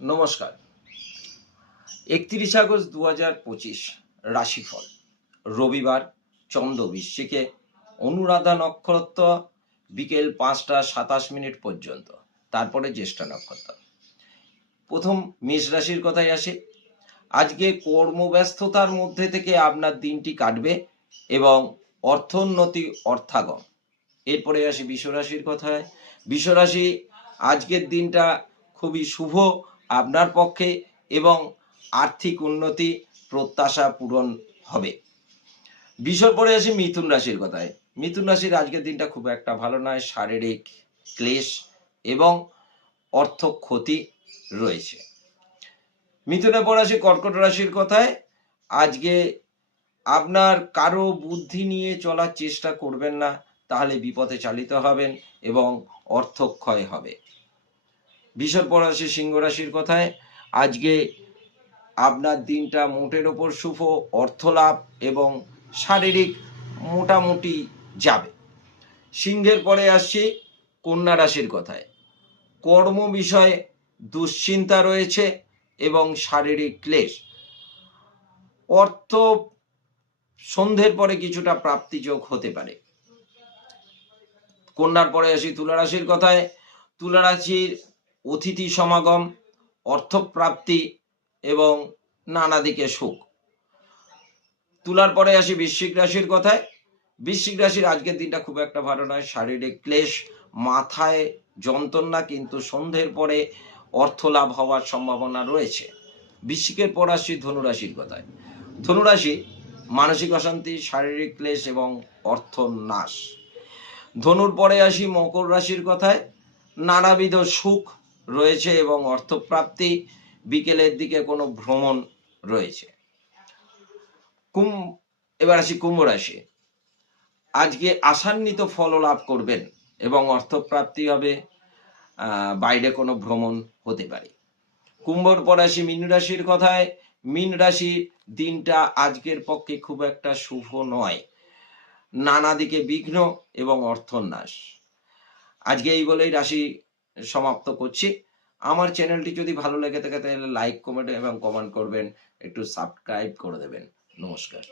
নমস্কার। 31 আগস্ট 2025 রাশিফল। রবিবার, চন্দ্র বৃশ্চিকে, অনুরাধা নক্ষত্র বিকেল 5টা 27 মিনিট পর্যন্ত, তারপরে জ্যেষ্ঠা নক্ষত্র। প্রথম মেষ রাশির কথায় আসি। আজকে কর্মব্যস্ততার মধ্যে থেকে আপনার দিনটি কাটবে এবং অর্থোন্নতি অর্থাগম। এরপরে আসি বৃষ রাশির কথায়। বৃষ রাশি, আজকের দিনটা খুবই শুভ আপনার পক্ষে এবং আর্থিক উন্নতি প্রত্যাশা পূরণ হবে। বিষয় পরে আসি মিথুন রাশির কথায়। মিথুন রাশির আজকের দিনটা খুব একটা ভালো নয়, শারীরিক ক্লেশ এবং অর্থ ক্ষতি রয়েছে। মিথুনে পরে আসি কর্কট রাশির কথায়। আজকে আপনার কারো বুদ্ধি নিয়ে চলার চেষ্টা করবেন না, তাহলে বিপদে চালিত হবেন এবং অর্থক্ষয় হবে। বিষয় পরে আসি সিংহ রাশির কথায়। আজকে আপনার দিনটা মোটের ওপর শুভ, অর্থ লাভ এবং শারীরিক মোটামুটি যাবে। সিংহের পরে আসছি কন্যা রাশির কথায়। কর্ম বিষয়ে দুশ্চিন্তা রয়েছে এবং শারীরিক ক্লেশ। অর্থ সন্ধ্যের পরে কিছুটা প্রাপ্তিযোগ হতে পারে। কন্যার পরে আসি তুলা রাশির কথায়। তুলা রাশির অতিথি সমাগম, অর্থপ্রাপ্তি এবং নানা দিকে সুখ। তুলার পরে আসি বৃশ্চিক রাশির কথায়। বৃশ্চিক রাশির আজকের দিনটা খুব একটা ভালো নয়, শারীরিক ক্লেশ, মাথায় যন্ত্রণা, কিন্তু সন্ধ্যের পরে অর্থ লাভ হওয়ার সম্ভাবনা রয়েছে। বৃশ্চিকের পর আসি ধনুরাশির কথায়। ধনুরাশি, মানসিক অশান্তি, শারীরিক ক্লেশ এবং অর্থ নাশ। ধনুর পরে আসি মকর রাশির কথায়। নানাবিধ সুখ রয়েছে এবং অর্থপ্রাপ্তি, বিকেলের দিকে কোনো ভ্রমণ রয়েছে। এবার আসি কুম্ভ রাশি। আজকে আশান্বিত ফল লাভ করবেন এবং অর্থপ্রাপ্তি হবে, বাইরে কোনো ভ্রমণ হতে পারে। কুম্ভর পর আসি মীন রাশির কথায়। মীন রাশি দিনটা আজকের পক্ষে খুব একটা শুভ নয়, নানা দিকে বিঘ্ন এবং অর্থনাশ। আজকে এই বলেই রাশি সমাপ্ত করছি। আমার চ্যানেলটি যদি ভালো লেগে থাকে তাহলে লাইক, কমেন্ট এবং কমেন্ট করবেন, একটু সাবস্ক্রাইব করে দেবেন। নমস্কার।